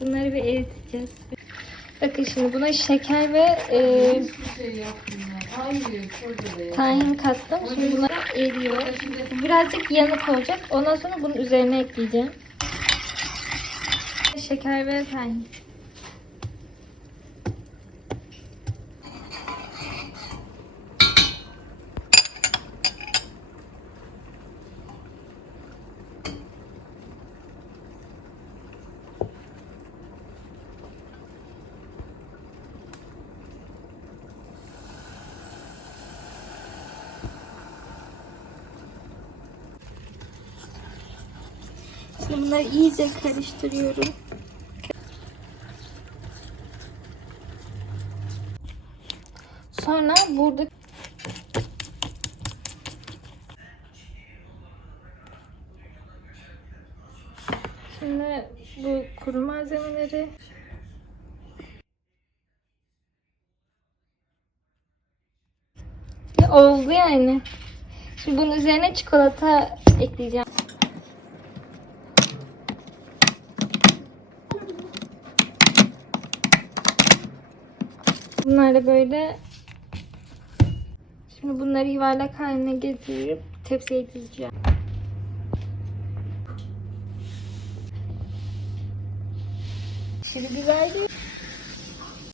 bunları bir eriteceğiz. Bakın şimdi buna şeker ve e, tahin kattım. Şimdi bunlar eriyor. Birazcık yanık olacak. Ondan sonra bunun üzerine ekleyeceğim. Şeker ve tahin. Bunları iyice karıştırıyorum. Sonra burada Şimdi bu kuru malzemeleri oldu yani. Şimdi bunun üzerine çikolata ekleyeceğim. Bunlar da böyle Şimdi bunları yuvarlak haline getirip tepsiye dizeceğim. Şimdi biber değil.